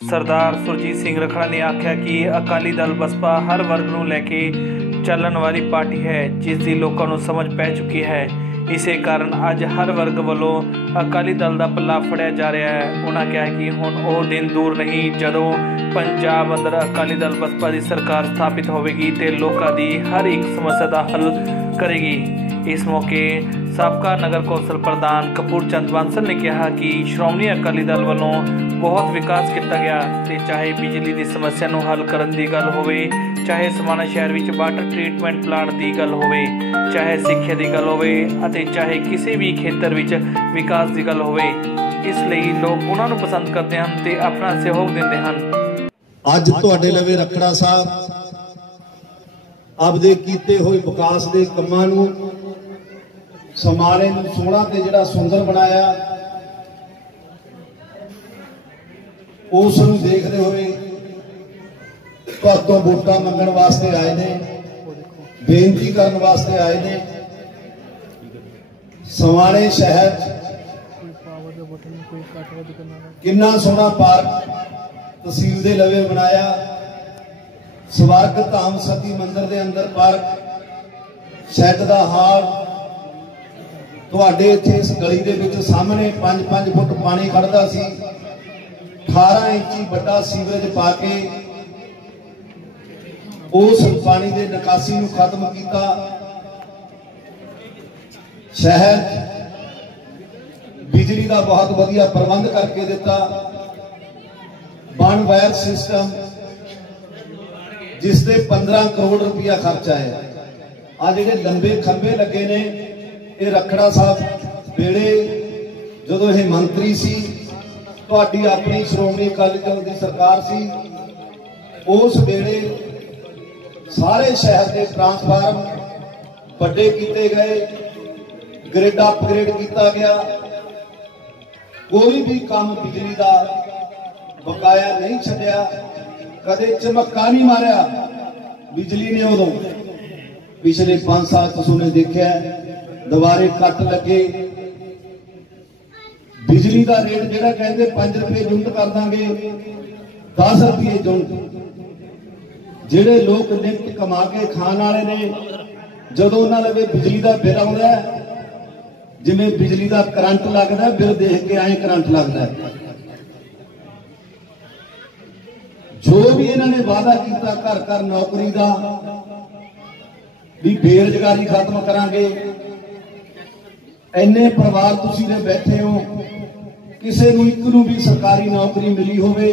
सरदार सुरजीत सिंह रखड़ा ने आख्या कि अकाली दल बसपा हर वर्ग नूं लैके ਚੱਲਣ वाली पार्टी है जिस दी लोकां नूं समझ पै चुकी है। इसे कारण अज हर वर्ग वालों अकाली दल का पल्ला फड़िया जा रहा है। उन्होंने कहा कि हुण वो दिन दूर नहीं जदों पंजाब अंदर अकाली दल बसपा की सरकार स्थापित होगी तो लोगों की हर एक समस्या का हल करेगी। इस मौके साबका नगर कौंसल प्रधान कपूर चंद बांसल ने कहा कि श्रोमणी अकाली दल वालों बहुत विकास किया गया ते चाहे बिजली की समस्या नूं हल करन दी गल होवे, चाहे समाना शहर विच वाटर ट्रीटमेंट प्लांट की गल होवे, चाहे सिक्ख्या की गल होवे अते चाहे किसी भी खेतर विच विकास की गल होवे। इसलिए लोग उन्हां नूं पसंद करते हैं ते अपना सहयोग देंदे हन। अज तुहाडे लवे रखड़ा साहब आपदे कीते होए विकास दे कम्मां नूं समारे नूं सोहणा ते जिहड़ा सुंदर बनाया उस नूं देखदे होए तुहाडों वोटां मंगण वास्ते आए ने, बेनती करन वास्ते आए ने। समाणे शहर किन्ना सोहना पार्क तहसील दे लवे बनाया, स्वर्ग धाम सती मंदिर दे अंदर पार्क, शैड दा हाल, तुहाडे इत्थे इस गली दे विच सामने 5-5 फुट पानी खड़दा सी, 18 इंची बड़ा सीवरेज पा के उस पानी दे निकासी नूं खत्म किया। शहर बिजली का बहुत वधिया प्रबंध करके दिता, वन वायर सिस्टम जिस ते 15 करोड़ रुपया खर्चा है। आ जिहड़े लंबे खंबे लगे ने ये रखड़ा साहब वेले जदों ये मंत्री सी, तुहाडी अपनी श्रोमणी अकाली दल की सरकार सी, उस वेले सारे शहर के ट्रांसफार्म बड़े किए गए, ग्रिड अपग्रेड किया गया, कोई भी काम बिजली का बकाया नहीं छड्या, कदे झमक्का नहीं मारिया बिजली ने। उदों पिछले 5 साल तुसीं देखिया दोबारे कट लगे, बिजली का रेट जिहड़ा कहंदे 5 रुपए यूनिट कर देंगे, 10 रुपये यूनिट। जिहड़े लोग नित कमा के खाण वाले ने जदों उन्हां लवे बिजली का बिल आउंदा जिवें बिजली का करंट लगदा, बिल देख के आए करंट लगदा। जो भी इन्हां ने वादा किया घर घर नौकरी का भी बेरोजगारी खत्म करांगे, इन्ने परिवार तुसीं दे बैठे हो, किसी नूं एक नूं भी सरकारी नौकरी मिली होवे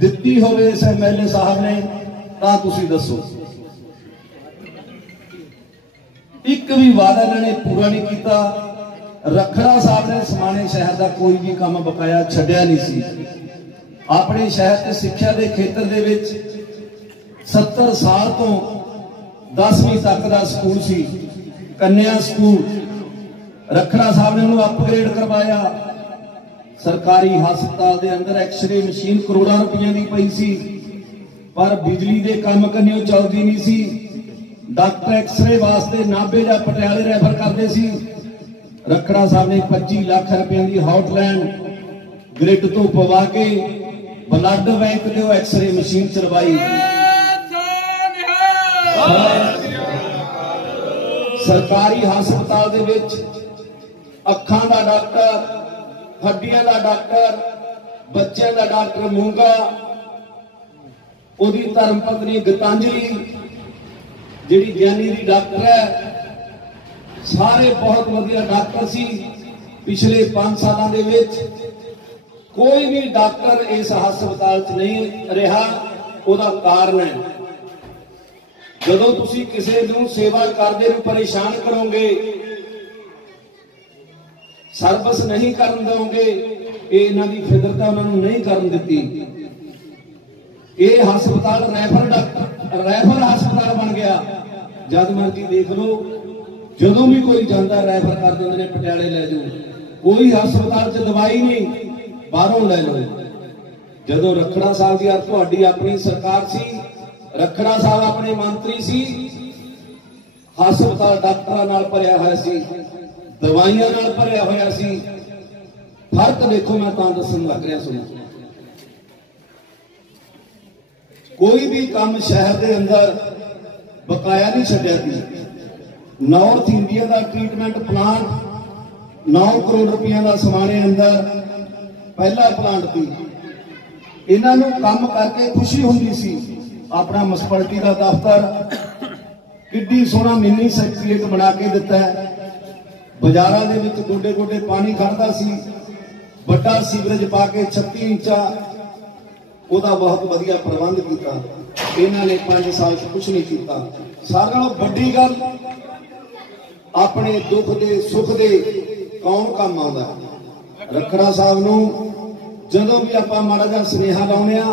दित्ती होवे इस MLA साहब ने तां तुसीं दसो। एक भी वादा इन्होंने पूरा नहीं किया। रखड़ा साहब ने समाणे शहर का कोई भी काम बकाया छड्या नहीं सी। अपने शहर के सिक्ख्या के खेतर दे विच 70 साल तो 10वीं तक का स्कूल सी, कन्या स्कूल, रखड़ा साहब ने उन्होंने अपग्रेड करवाया। सरकारी हस्पताल के अंदर एक्सरे मशीन करोड़ों रुपये की पई सी, पर बिजली के काम कन्नियों चलती नहीं सी। डॉक्टर एक्सरे वास्ते नाभे या पटियाले रैफर करते सी। रखड़ा साहब ने 25 लाख रुपए की हॉटलाइन ग्रिड तो पवा के ब्लड बैंक के एक्सरे मशीन चलवाई। सरकारी हस्पताल दे विच अखां दा डॉक्टर, हड्डियां दा डॉक्टर, बच्चों का डॉक्टर मूंगा, उहदी धर्म पत्नी गीतांजलि जिहड़ी ज्ञानी दी डॉक्टर है, सारे बहुत वधिया डॉक्टर सी। पिछले 5 सालों के विच कोई भी डॉक्टर इस हस्पताल च नहीं रहा। उहदा कारण है जदों तुसीं किसी नूं सेवा करदे नूं परेशान करोगे, सर्विस नहीं करन दोगे, इन्हां दी फितरत उन्होंने नहीं करन दित्ती। ये हस्पताल रैफर हस्पताल बन गया। जद मर्जी देख लो, जदों भी कोई जाता रैफर कर देंदे ने पटियाले लै जाओ, कोई हस्पताल च दवाई नहीं, बाहरों लै लो। जदों रखड़ा साहब की तुहाडी अपनी सरकार सी, रखड़ा साहब अपने मंत्री सी, हस्पताल डॉक्टरां नाल भरिया होया सी, दवाइयां नाल भरिया होया सी। फर्क देखो, मैं तां दस्सण लग रहा सुनो। कोई भी काम शहर के अंदर बकाया नहीं छड्या सी। नॉर्थ इंडिया का ट्रीटमेंट प्लांट 9 करोड़ रुपया का समाने अंदर पहला प्लांट थी। इन्हां नूं काम करके खुशी हुंदी सी। अपना म्युनिसिपैलिटी का दफ्तर किड्डी सोहना मिनी सैक्रेटरीट बना के दिता है। बाजारां दे विच गोडे गोडे पानी खड़दा सी। बड़ा सीवरेज पा के 36 इंचा ओदा बहुत वधिया प्रबंध किया। इन्हां ने 5 साल कुछ नहीं किया। सारे नालों वड्डी गल अपने दुख दे सुख दे कौन काम आउंदा। रखड़ा साहब नूं जदों भी आपां माड़ा जिहा सुनेहा लाउने आ,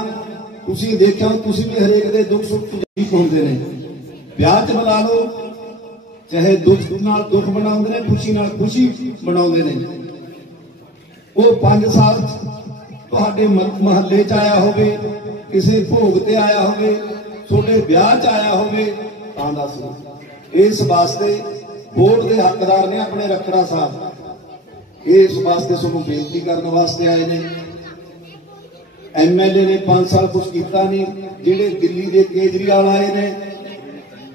तुसीं देखिआ तुसीं भी हरेक दे दुख सुख ठीक हुंदे ने। ब्याह च बुला लो, चाहे दुख नाल दुख मनाउंदे ने, खुशी नाल खुशी मनाउंदे ने। वो 5 साल तुहाडे महल्ले च आया होवे, किसी भोग ते आया होवे, तुहाडे ब्याह च आया होवे, तां दस। इस वास्ते बोर्ड के हकदार ने अपने रखड़ा साहब। इस वास्ते तुहानूं बेनती करने वास्ते आए ने। MLA ने 5 साल कुछ किया नहीं। जिहड़े दिल्ली के केजरीवाल आए ने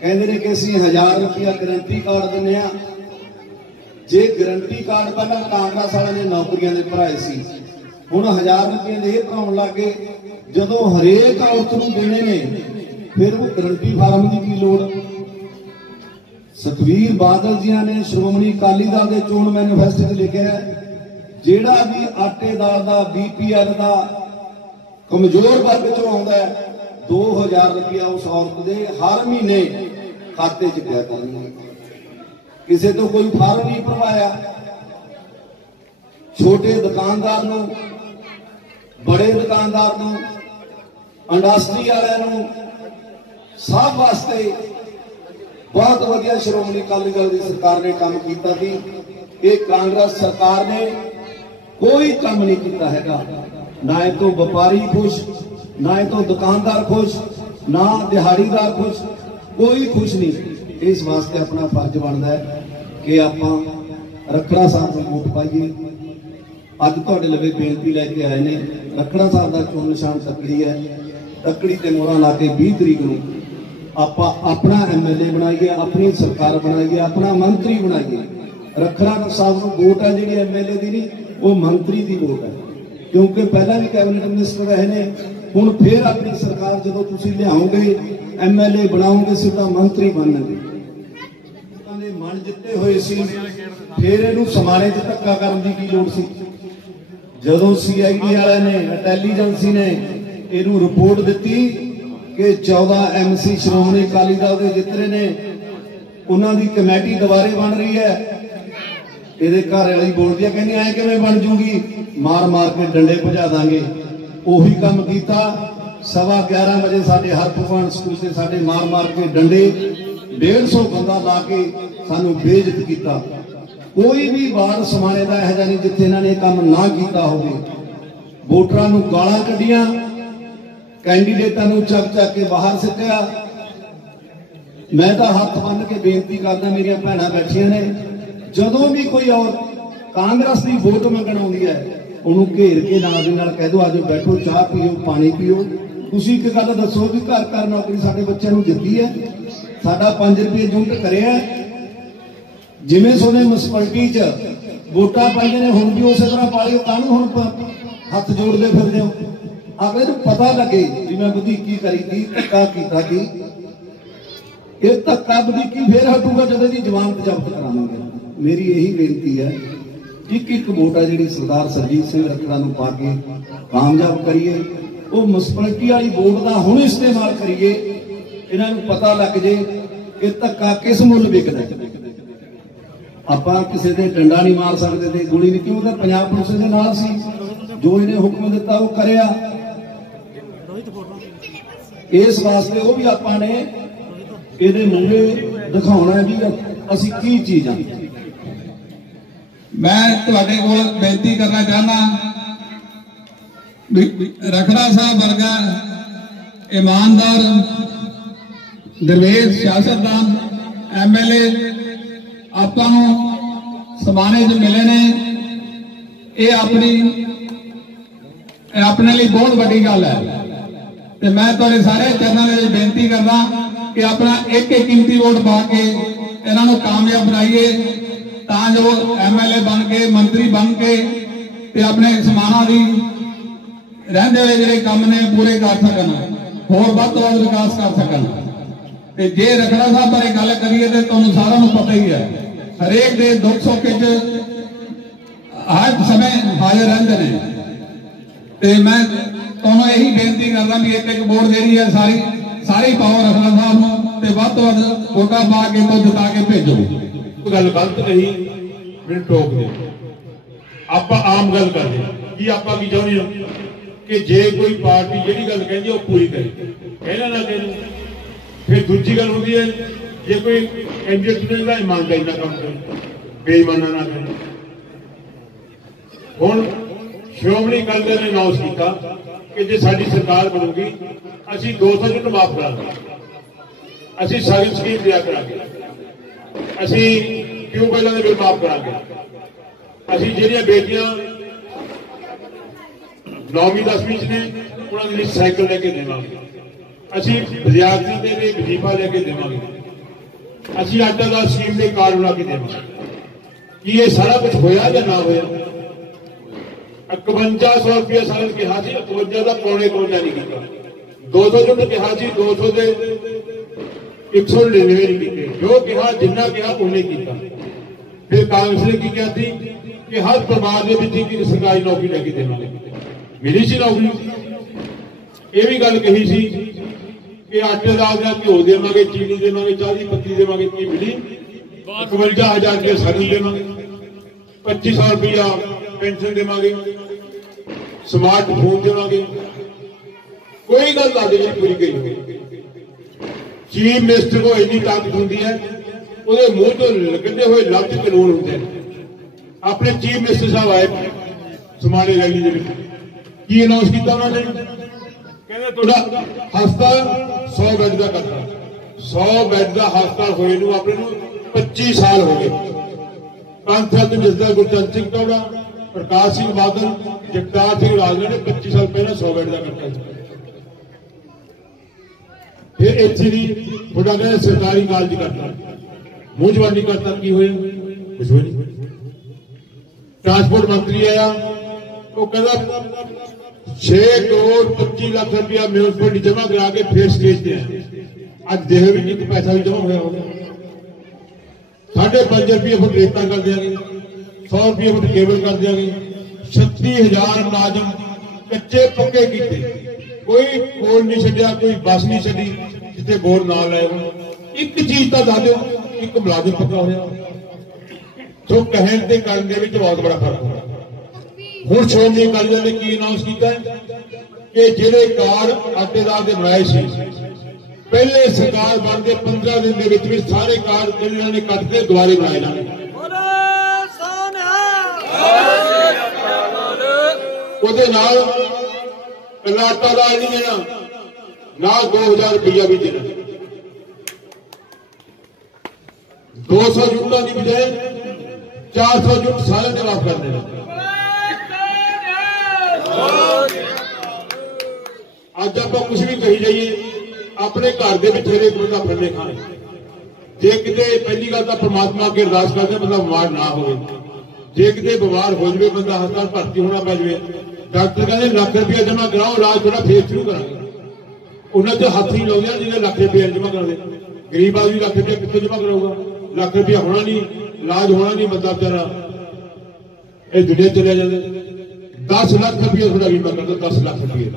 कहते हैं कि असीं 1000 रुपया गारंटी कार्ड दिंदे आ। जे गारंटी कार्ड पहला कांग्रेस वाले ने नौकरियां दे भराए सी, हुण 1000 रुपये दे भराउण लग गए। जदों हरेक औरत नूं देने ने, फिर वो गारंटी फार्म की की लोड़। सुखबीर बादल जी ने श्रोमणी अकाली दल के चोण मैनीफेस्टो च लिखा है, जिहड़ा भी आटे दाल का BPL का कमजोर वर्ग चो आउंदा है, 2000 रुपया उस औरत दे हर महीने खाते च पिया करनी। किसी तो कोई फार्म नहीं भरवाया। छोटे दुकानदार नूं, बड़े दुकानदार नूं, इंडस्ट्री वालियां नूं, सब वास्ते बहुत वधिया श्रोमणी अकाली दल की सरकार ने काम किया थी। ये कांग्रेस सरकार ने कोई काम नहीं किया हैगा। ना तो व्यापारी खुश, ना तो दुकानदार खुश, ना दिहाड़ीदार खुश, कोई खुश नहीं। इस वास्ते अपना फर्ज बनता है कि आपां रखड़ा साहब को वोट पाइए। अज तुहाडे लवे बेनती लैके आए ने। रखड़ा साहब का चोण निशान तकड़ी है। तकड़ी ते मोहरां ला के 20 तरीक नूं आपां अपना MLA बनाइए, अपनी सरकार बनाइए, अपना मंत्री बनाइए। रखड़ा साहब को वोट है जी MLA की नहीं, वो मंत्री की वोट है। क्योंकि पहला भी कैबिनेट मिनिस्टर रहे ने, हुण फिर अपनी सरकार जदों तुसीं लियाओगे, MLA बनाओगे, सीधा मंत्री बनणगे। मन जिते हुए सी, फिर इहनूं समाने च धक्का करन दी की लोड़ सी। जदों CID वाले ने, इंटैलीजेंसी ने इहनूं रिपोर्ट दिती कि 14 MC श्रोमणी अकाली दल दे जितने ने, उन्हां दी कमेटी दोबारे बन रही है। ਇਹਦੇ घर वाली बोलती है, कहनी ऐ किवें बन जूगी, मार मार के डंडे भजा देंगे। ਉਹੀ काम किया। 11:15 बजे साडे हर भगवान स्कूल से साडे मार मार के डंडे 150 बंदा ला के सानू बेइज्जत किया। कोई भी वार्ड समाने का यह नहीं जिथे इन्होंने काम ना किया होवे। वोटरां नूं गालां कड्डियां, कैंडीडेटां नूं चक चक के बाहर सिੱਟਿਆ। मैं तो हथ बन के बेनती करदा, मेरिया भैणां बैठियां ने, जदों भी कोई और कांग्रेस की वोट मंगण आउंदी है, उन्होंने घेर के नाल दी नाल कह दो आजो बैठो, चाह पीओ, पानी पीओ। तुसीं एक गल दसो कि घर घर नौकरी साडे बच्चों नूं दित्ती है, साडा 5 रुपये यूनिट करिया। जिवें सोने म्युनिसिपैलिटी च वोटां पाईआं ने, हुण भी उस तरह पालिओ। काहनूं हुण हथ जोड़दे फिरदे हो? अगले नूं पता लगे भी मैं वधीकी करी थी, धक्का कीता की। ये धक्का वधीकी फिर हटूगा जदों दी जमानत जब्त करावांगे। मेरी यही बेनती है, एक वोट है जी सरदार सरजीत सिंह रखड़ा नूं पा के कामयाब करिए। वो म्युनिसिपैलिटी वाली वोट का हुण इस्तेमाल करिए। इन्हां नूं पता लग जाए कि धक्का किस मुल विकदा है। आपां किसी दे डंडा नहीं मार सकते थे, गोली नहीं, क्यों? तो पंजाब पुलिस दे नाल सी, जो इन्हें हुक्म दिता वो करिया। इस वास्ते वो भी आपां ने इहदे मूहरे दिखाउणा है भी असीं की चीज़ आ। मैं तुहाडे कोल बेनती करना चाहना, रखड़ा साहब वर्गा ईमानदार दरवेश सियासतदान MLA आपां नूं समाने च मिले ने। ये अपने लिए बहुत बड़ी गल है। ਤੇ ਮੈਂ ਤੁਹਾਡੇ ਸਾਰੇ ਚੈਨਲ ਵਿੱਚ ਬੇਨਤੀ ਕਰਦਾ ਕਿ ਆਪਣਾ ਇੱਕ कीमती वोट पा के ਇਹਨਾਂ ਨੂੰ ਕਾਮਯਾਬ ਬਣਾਈਏ ਤਾਂ ਜੋ ਐਮਐਲਏ ਬਣ ਕੇ ਮੰਤਰੀ ਬਣ ਕੇ ਤੇ ਆਪਣੇ ਸਮਾਨਾਂ ਦੀ ਰਹਿੰਦੇ ਹੋਏ ਜਿਹੜੇ ਕੰਮ ਨੇ ਪੂਰੇ ਕਰ ਸਕਣ, ਹੋਰ ਵੱਧ ਤੋਂ ਵੱਧ ਵਿਕਾਸ ਕਰ ਸਕਣ। ਤੇ ਜੇ ਰਖੜਾ ਸਾਹਿਬ ਬਾਰੇ ਗੱਲ ਕਰੀਏ ਤੇ ਤੁਹਾਨੂੰ ਸਾਰਿਆਂ ਨੂੰ ਪਤਾ ਹੀ ਹੈ, ਹਰੇਕ ਦੇ ਦੁੱਖ ਸੁੱਖ 'ਚ हर समय हाजिर रहते हैं। तो मैं ਤੁਹਾਨੂੰ यही बेनती करदा भी एक वोट देनी है सारी पाओ रखड़ा साहब को वध तो वध वोटा पा के तो जिता के भेजो। गल गलत कही मैंने टोक दे, आप आम गल कर कि आप की चाहते हो कि जे कोई पार्टी जी गल कहती है पूरी करे, कहना ना कह। फिर दूजी गल होती है जे कोई कैंडिडेट का ईमानदारी ना काम करे, बेईमाना ना करे। हुण श्रोमणी अकाली दल ने अनाउंस किया कि जे साडी सरकार बनूगी असीं 200 यूनिट माफ करांगे, असीं सगन स्कीम दिया करांगे, असीं ट्यूबवैलों के बिल माफ करांगे, असीं जिहड़ियां बेटियां 9वीं 10वीं ने उन्होंने लिए साइकिल लेके देवांगे, असीं विद्यार्थियों के लिए वजीफा लेके देवांगे, असीं आटा दाल स्कीम के कार्ड बना के देवांगे। कि ये सारा कुछ होया या ना होया? 5100 रुपया साल कहा 51 का पौने 51 नहीं किया, 200 यूनिट कहा 200 के 199 नहीं किए, जो कहा जिन्ना कहा उन्हें किया। फिर कांग्रेस ने की क्या थी कि हर परिवार के सरकारी नौकरी लेके देवांगे, मिली सी नौकरी। ये भी गल कही सी कि आटे दाल का घ्यो देवांगे, चीनी देवांगे, चाह की पत्ती देवांगे, की मिली 51,000 रुपया सारी देवांगे, 2500 रुपया पेंशन देवांगे, स्मार्ट फोन देवांगे, कोई गल ना दे पूरी गई होगी। चीफ मिनिस्टर को इतनी ताकत होती है, वो मुंह तो लगते हुए लफ्ज कानून होते हैं। अपने चीफ मिनिस्टर साहब आए समाने रैली की अनाउंस किया उन्होंने, कहते तुहाडा हस्पताल 100 बैड का करता, 100 बैड का हस्पताल होए नूं अपने 25 साल हो गए। कांथल जिसदा गुरचंद सिंह टोड़ा, प्रकाश सिंह बादल, जगतार सिंह राजन ने 25 साल पहले 100 बैड का करता। फिर एचडी थोड़ा कहते सरकारी कॉलेज करता, मुंह जवानी करता, की हुए कुछ हुए नहीं। ट्रांसपोर्ट मंत्री आया, वो कहता 6 करोड़ 25 लाख रुपया म्यूनसिपलिटी जमा करा के फिर स्टेज पे अज देह भी नहीं, पैसा भी जमा होया होगा। 5.5 रुपये फुट रेता कर देंगे, 100 रुपये फुट केबल कर देंगे, 36,000 मुलाजम कच्चे पक्के किए, कोई बोर्ड नहीं छड्या, कोई बस नहीं छड़ी जिथे बोर्ड ना लाए हो। एक चीज तो दस दो, एक मुलाजम पक्का होया, तो कहने ते करने में बहुत बड़ा फर्क होगा। हुण श्रोमणी अकाली दल ने की अनाउंस किया कि जिहड़े कार्ड आटेदार दे बनाए सी, पहले सरकार बनते 15 दिन के विच सारे कार्ड जिन्होंने ने कट के दोबारे बनाए जाने। उहदे नाल कल्ला आटा दाल नहीं देना, ना 2000 रुपया भी देना, 200 यूनिटों की बजाय 400 यूनिट सारे ने माफ कर देना। अज आप कुछ भी कही जाइए, अपने घर के हरेक बंदा फरने खाने, जे किते पहली गल तो परमात्मा अगे अरदास करते बंदा बीमार ना हो, जे किते बीमार हो जाए बंदा हस्पताल भर्ती होना पै जाए, डॉक्टर कहते लाख रुपया जमा कराओ, इलाज थोड़ा फेर शुरू करांगे। उन्होंने तो हाथ ही लाते जिन्हें लाख रुपया जमा कर दे, गरीब आदमी लाख रुपया कितों जमा कराऊगा? लाख रुपया होना नहीं, इलाज होना नहीं, बंदा बेचारा ये दुनिया चलिया जाए। 10 लाख रुपया थोड़ा बीमा करता, 10 लाख रुपये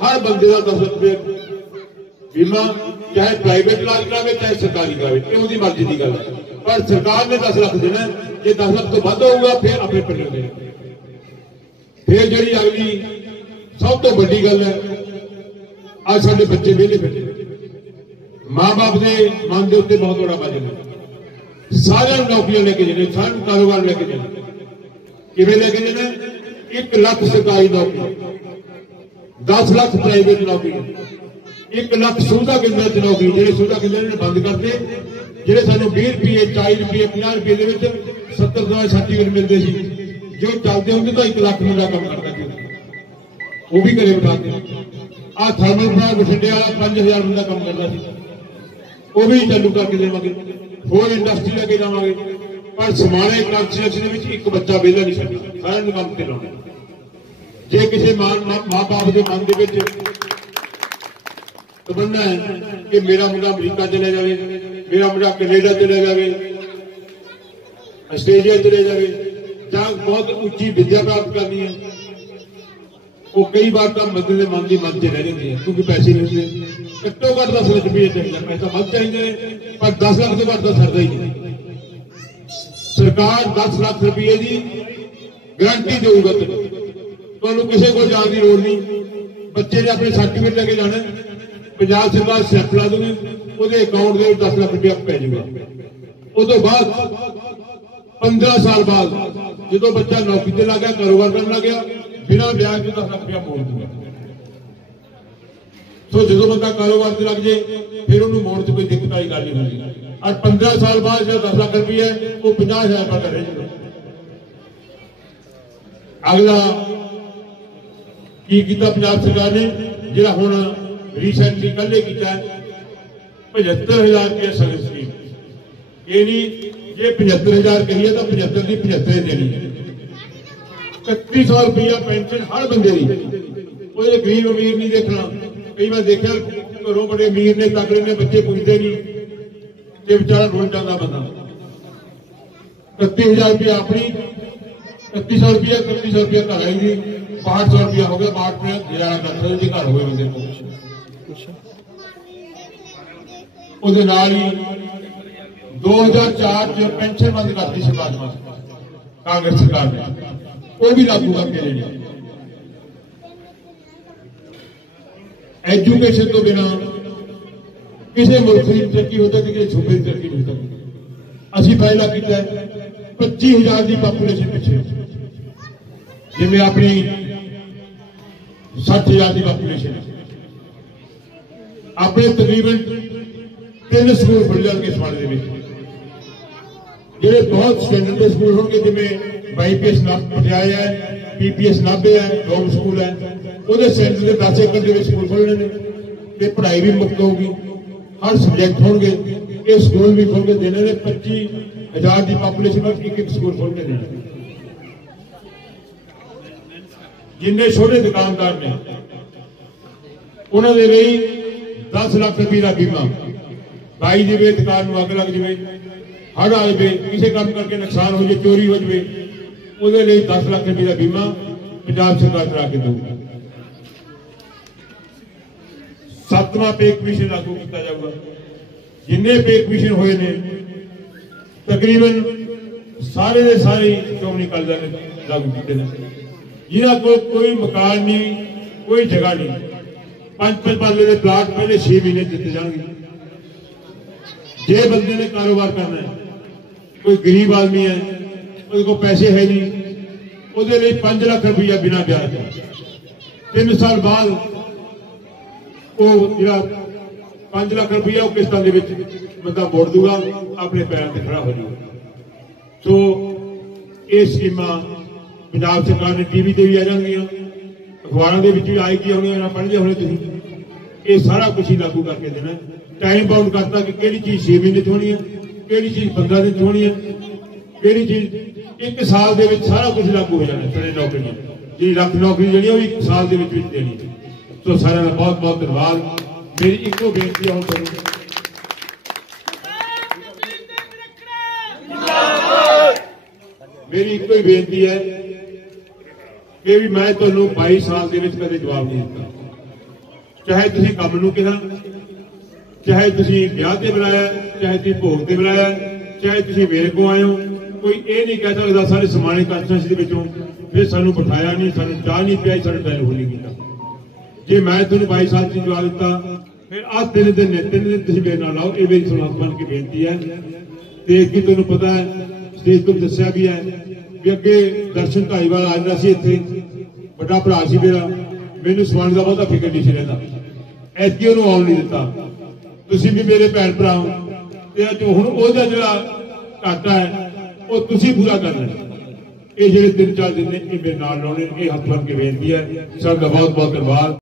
हर बंदे का 10 रुपये बीमा, चाहे प्राइवेट इलाज करावे चाहे सरकारी करावे, ये उसकी मर्जी की गल है। पर सरकार ने 10 लाख देना, जे 10 लाख तो वध होगा फिर अपने पिंड देना। फिर जी अगली सब तो बड़ी गल है, आज साडे बच्चे वेले फिरदे, मां बाप के मन के उत्ते बहुत बड़ा वजन है। सारे नौकरियां लेके जाने, सारे कारोबार लेके जाने, किवें लेके जाने? 1 लाख सरकारी नौकरी, 10 लाख प्राइवेट नौकरी, 1 लाख सुविधा केंद्र च नौकरी, जो सुविधा केंद्र ने बंद करते, जो सानू 20 रुपये 40 रुपये 50 रुपये 70 सर्टिफिकेट मिलते, जो चलते होंगे तो 1 लाख का काम करता। वो भी घरे बिठा के आ थर्मल प्लांट बठिंडे वाला 5000 बंदा काम करता सी, वो भी चालू करके देवांगे, होर इंडस्ट्री लेके जावांगे। पर समाने कंस्टिट्यूएंसी में एक बच्चा वेला नहीं छड्डना, सारे काम ते लाउणा। जे किसी मां बाप के मन के तमन्ना है कि मेरा मुंडा अमरीका चले जाए, मेरा मुंडा कैनेडा चले जाए, आस्ट्रेलिया चले जाए, जहां बहुत उच्ची विद्या प्राप्त करनी है, वो कई बार तो बंदे के मन की मन से रह जाती है, क्योंकि पैसे नहीं होते। घट्टो घट 10 लाख रुपये चाहिए, पैसा बहुत चाहिए, पर 10 लाख तो घट तो सरदा ही नहीं। सरकार 10 लाख रुपये की गारंटी देगा, तुहानू किसी को जाने की लोड़ नहीं। बच्चे ने अपने सर्टिफिकेट लेके जाना, पंजाब सरकार स्टैंप ला दूगी, उसके अकाउंट में 10 लाख रुपया पै जाएगा। उस तो बाद 15 साल बाद जो बच्चा नौकरी से लग गया, कारोबार करने लग गया, बिना ब्याज के 10 लाख रुपया मोड़ दूंगा। तो जो बंदा कारोबार से लग जाए, फिर उन्होंने मोड़ से कोई दिक्कत आई गल नहीं होगी। और 15 साल बाद जो 10 लाख रुपया है वो 50,000 रुपया कर रहे। अगला की किया पंजाब सरकार ने, जो हुण रिसेंटली कल किया 75,000 रुपया सगन स्कीम। ये नहीं जे 75,000 कहिए तो 75 की 75 देनी है। 3100 रुपया पेंशन हर बंदे की, गरीब अमीर नहीं देखना। कई बार देखा घरों बड़े अमीर ने, तगड़े ने, बच्चे पुछते नहीं, बेचारा रुल जाता बंदा। 31,000 रुपया अपनी, 3100 रुपया, 3100 रुपया घर आएगी, 6200 रुपया हो गया, 62 में गुजारा कर सकते घर हो गए बंदे को। उसके नाल ही 2004 च पेंशन बंद करती सी भाजपा कांग्रेस सरकार ने, वो भी लागू करके देनी। एजुकेशन तो बिना किसी मुल्क की तरक्की हो सकती, किसी सूबे की तरक्की नहीं हो सकती। असी पहला किया 25,000 की पॉपुलेशन पिछे, जिम्मे अपनी 60,000 की पॉपुलेशन है, अपने तकरीबन 3 स्कूल खुल जाएंगे समाज के, जो बहुत स्टैंडर्ड के स्कूल होंगे, जिम्मे YPS पटियाला है, PPS नाभे है, डोम स्कूल है, वो सेंटर के 10 एकड़ के स्कूल खोलने ने, पढ़ाई भी मुफ्त होगी, हर सब्जैक्ट होंगे, ये स्कूल भी खोल के देने ने। 25,000 की पॉपुलेशन में एक स्कूल खोल के देना। जिन्हें छोटे दुकानदार ने उन्होंने 10 लाख रुपये का बीमा, भाई जाए दुकान में अग लग जाए, हड़ आ जाए, किसी काम करके नुकसान हो जाए, चोरी हो जाए, वो 10 लाख रुपये का बीमा पंजाब सरकार करा के देगी। 7वां पे कमीशन लागू किया जाऊगा। जिन्हें पे कमीशन हुए ने तकरीबन सारे दे सारे श्रोमणी अकाली दल ने लागू किए, जिन्होंने को कोई मकान नहीं, कोई जगह नहीं, 5-5 पाले के प्लाट पहले 6 महीने दिते जाएंगे। जे बंदे ने कारोबार करना है, कोई गरीब आदमी है, उसके को पैसे है नहीं, वो 5 लाख रुपया बिना ब्याज 3 साल बाद वो 5 लाख रुपया किस्तों के बंदा मोड़ दूगा, अपने पैरों से खड़ा हो जाएगा। तो ये स्कीम पंजाब सरकार ने टीवी से भी आ जाएगी, अखबारों के भी आएगी, होने पढ़ते होने तुम, ये सारा कुछ ही लागू करके देना। टाइम बाउंड करता कि किहड़ी चीज 6 महीने च होनी है, किहड़ी चीज 15 दिन च होनी है, किहड़ी चीज 1 साल दे विच सारा कुछ लागू हो जाना। सारी नौकरियां जी लख नौकरी जी 1 साल दे विच देनी। तो सारा का बहुत बहुत धन्यवाद। मेरी इको बेनती है, मेरी इको ही बेनती है कि भी मैं तुहानू 22 साल दे विच कदे जवाब नहीं दिता, चाहे तुसीं काम नूं कहा, चाहे तुसीं ब्याह ते बुलाया, चाहे तुसीं भोग ते बुलाया, चाहे तुसीं मेरे को आए हो। कोई ये नहीं कह सकता सारे समाने कांस्टिट्यूएंसी दे विचों फिर सानू बिठाया नहीं, सानू चाह नहीं पियाई, सानू टेलीफोन नहीं किया। जे मैं तुहानू 22 साल से जवाब दिता, फिर आ 3 दिन ने 3 दिन तुसीं मेरे नाल लाओ। ये मेरी सुनात बन के बेनती है। ते कि तुहानू पता है, स्टेज तो दस्सिया भी है कि अगे दर्शन ढाईवाल आ जाता सी, इत्थे बड़ा भरा सी मेरा, मैनू समान का बहुता फिक्र नहीं रहिंदा, ऐतकी उहनूं आउण नहीं दिता। तुसीं भी मेरे भैन भरा हो, ते हुण ओहदा जिहड़ा घाटा है वो तुसीं पूरा करना है। ये ਜਿਹੜੇ 3-4 दिन ने ये मेरे नाल लाने ये हथ भर के बेनती है। सब का बहुत बहुत धन्यवाद।